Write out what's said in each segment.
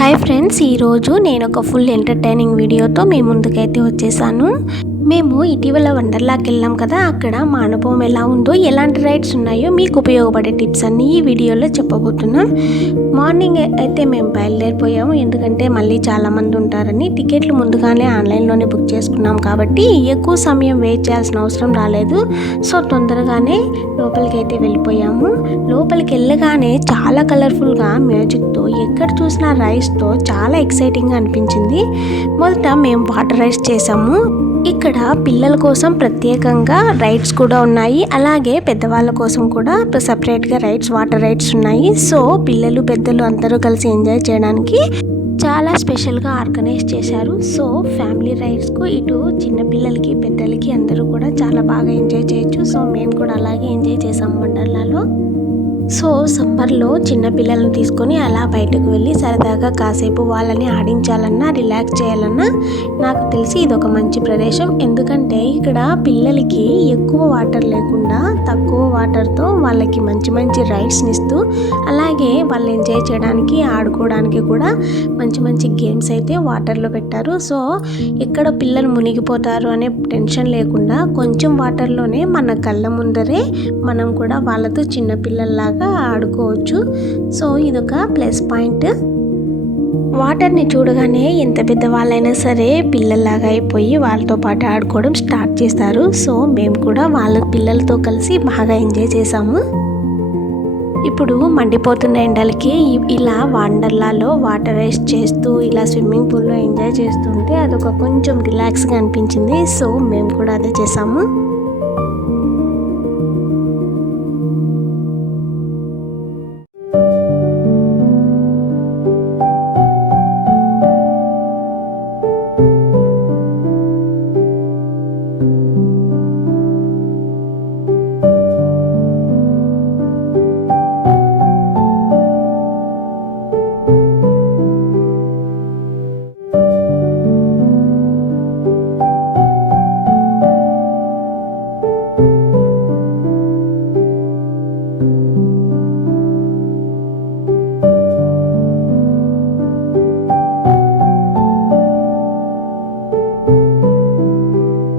Hi friends, ఈరోజు నేను ఒక ఫుల్ ఎంటర్టైనింగ్ వీడియోతో మీ ముందుకైతే వచ్చేసాను. మేము ఇటీవల వండర్లాకి వెళ్ళాం కదా, అక్కడ మా అనుభవం ఎలా ఉందో, ఎలాంటి రైడ్స్ ఉన్నాయో మీకు ఉపయోగపడే టిప్స్ అన్నీ ఈ వీడియోలో చెప్పబోతున్నాం. మార్నింగ్ అయితే మేము బయలుదేరిపోయాము, ఎందుకంటే మళ్ళీ చాలామంది ఉంటారని. టికెట్లు ముందుగానే ఆన్లైన్లోనే బుక్ చేసుకున్నాం కాబట్టి ఎక్కువ సమయం వెయిట్ చేయాల్సిన అవసరం రాలేదు. సో తొందరగానే లోపలికి అయితే వెళ్ళిపోయాము. లోపలికి వెళ్ళగానే చాలా కలర్ఫుల్గా మ్యూజిక్తో, ఎక్కడ చూసినా రైడ్స్తో చాలా ఎక్సైటింగ్గా అనిపించింది. మొదట మేము వాటర్ రైడ్స్ చేసాము. ఇక్కడ పిల్లల కోసం ప్రత్యేకంగా రైడ్స్ కూడా ఉన్నాయి, అలాగే పెద్దవాళ్ళ కోసం కూడా సపరేట్గా రైడ్స్, వాటర్ రైడ్స్ ఉన్నాయి. సో పిల్లలు పెద్దలు అందరూ కలిసి ఎంజాయ్ చేయడానికి చాలా స్పెషల్గా ఆర్గనైజ్ చేశారు. సో ఫ్యామిలీ రైడ్స్కు ఇటు చిన్నపిల్లలకి పెద్దలకి అందరూ కూడా చాలా బాగా ఎంజాయ్ చేయొచ్చు. సో మేము కూడా అలాగే ఎంజాయ్ చేసాము వండర్లాలో. సో సమ్మర్లో చిన్నపిల్లలను తీసుకొని అలా బయటకు వెళ్ళి సరదాగా కాసేపు వాళ్ళని ఆడించాలన్నా, రిలాక్స్ చేయాలన్నా నాకు తెలిసి ఇది ఒక మంచి ప్రదేశం. ఎందుకంటే ఇక్కడ పిల్లలకి ఎక్కువ వాటర్ లేకుండా తక్కువ వాటర్తో వాళ్ళకి మంచి మంచి రైడ్స్ని ఇస్తూ, అలాగే వాళ్ళు ఎంజాయ్ చేయడానికి, ఆడుకోవడానికి కూడా మంచి మంచి గేమ్స్ అయితే వాటర్లో పెట్టారు. సో ఎక్కడ పిల్లలు మునిగిపోతారు అనే టెన్షన్ లేకుండా కొంచెం వాటర్లోనే మన కళ్ళ ముందరే మనం కూడా వాళ్ళతో చిన్నపిల్లల్లాగా ఆడుకోవచ్చు. సో ఇదొక ప్లస్ పాయింట్. వాటర్ని చూడగానే ఎంత పెద్దవాళ్ళైనా సరే పిల్లల్లాగా అయిపోయి వాళ్ళతో పాటు ఆడుకోవడం స్టార్ట్ చేస్తారు. సో మేము కూడా వాళ్ళ పిల్లలతో కలిసి బాగా ఎంజాయ్ చేసాము. ఇప్పుడు మండిపోతున్న ఎండలకి ఇలా వండర్లాలో వాటర్ రైడ్స్ చేస్తూ, ఇలా స్విమ్మింగ్ పూల్లో ఎంజాయ్ చేస్తుంటే అదొక కొంచెం రిలాక్స్గా అనిపించింది. సో మేము కూడా అదే చేసాము.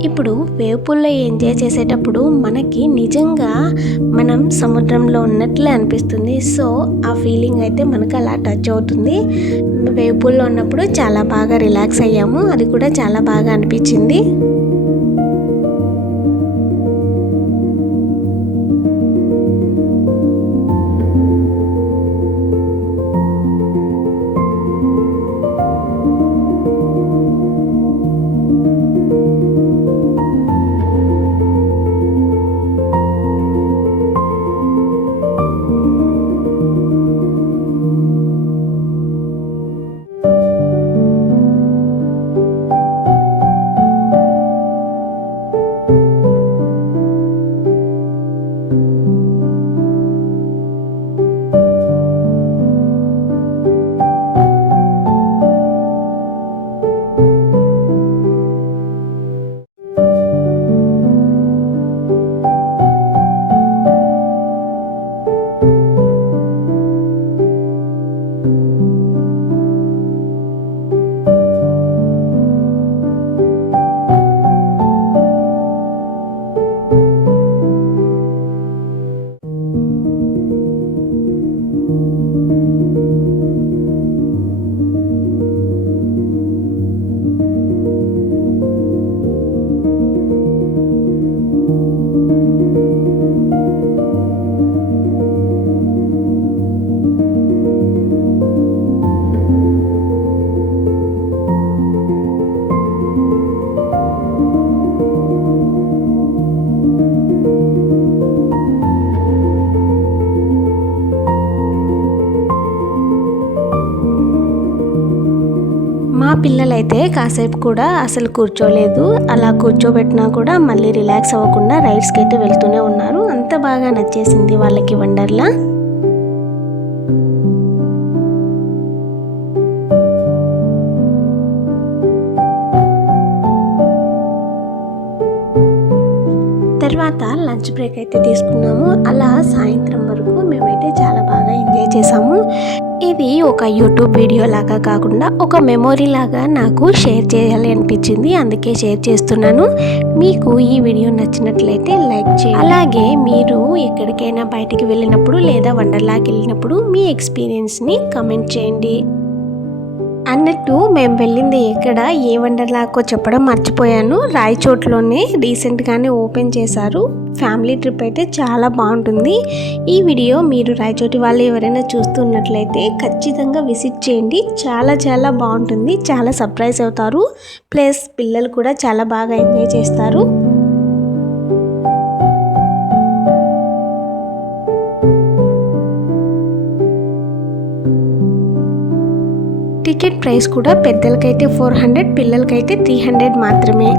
ఇప్పుడు వేవ్ పూల్లో ఎంజాయ్ చేసేటప్పుడు మనకి నిజంగా మనం సముద్రంలో ఉన్నట్లే అనిపిస్తుంది. సో ఆ ఫీలింగ్ అయితే మనకు అలా టచ్ అవుతుంది. వేవ్ పూల్లో ఉన్నప్పుడు చాలా బాగా రిలాక్స్ అయ్యాము, అది కూడా చాలా బాగా అనిపించింది. మా పిల్లలైతే కాసేపు కూడా అసలు కూర్చోలేదు. అలా కూర్చోబెట్టినా కూడా మళ్ళీ రిలాక్స్ అవ్వకుండా రైడ్స్కి అయితే వెళ్తూనే ఉన్నారు. అంత బాగా నచ్చేసింది వాళ్ళకి వండర్లా. తర్వాత లంచ్ బ్రేక్ అయితే తీసుకున్నాము. అలా సాయంత్రం వరకు మేమైతే చాలా బాగా ఎంజాయ్ చేసాము. ఈ ఇది ఒక యూట్యూబ్ వీడియో లాగా కాకుండా ఒక మెమొరీ లాగా నాకు షేర్ చేయాలి అనిపించింది, అందుకే షేర్ చేస్తున్నాను. మీకు ఈ వీడియో నచ్చినట్లయితే లైక్ చేయండి. అలాగే మీరు ఎక్కడికైనా బయటికి వెళ్ళినప్పుడు లేదా వండర్లాకి వెళ్ళినప్పుడు మీ ఎక్స్పీరియన్స్ని కమెంట్ చేయండి. అన్నట్టు మేము వెళ్ళింది ఎక్కడ ఏ వండర్లాకో చెప్పడం మర్చిపోయాను. రాయచోట్లోనే రీసెంట్గానే ఓపెన్ చేశారు. ఫ్యామిలీ ట్రిప్ అయితే చాలా బాగుంటుంది. ఈ వీడియో మీరు రాయచోటి వాళ్ళు ఎవరైనా చూస్తున్నట్లయితే ఖచ్చితంగా విజిట్ చేయండి. చాలా చాలా బాగుంటుంది, చాలా సర్ప్రైజ్ అవుతారు. ప్లస్ పిల్లలు కూడా చాలా బాగా ఎంజాయ్ చేస్తారు. టికెట్ ప్రైస్ కూడా పెద్దలకైతే 400, పిల్లలకైతే 300 మాత్రమే.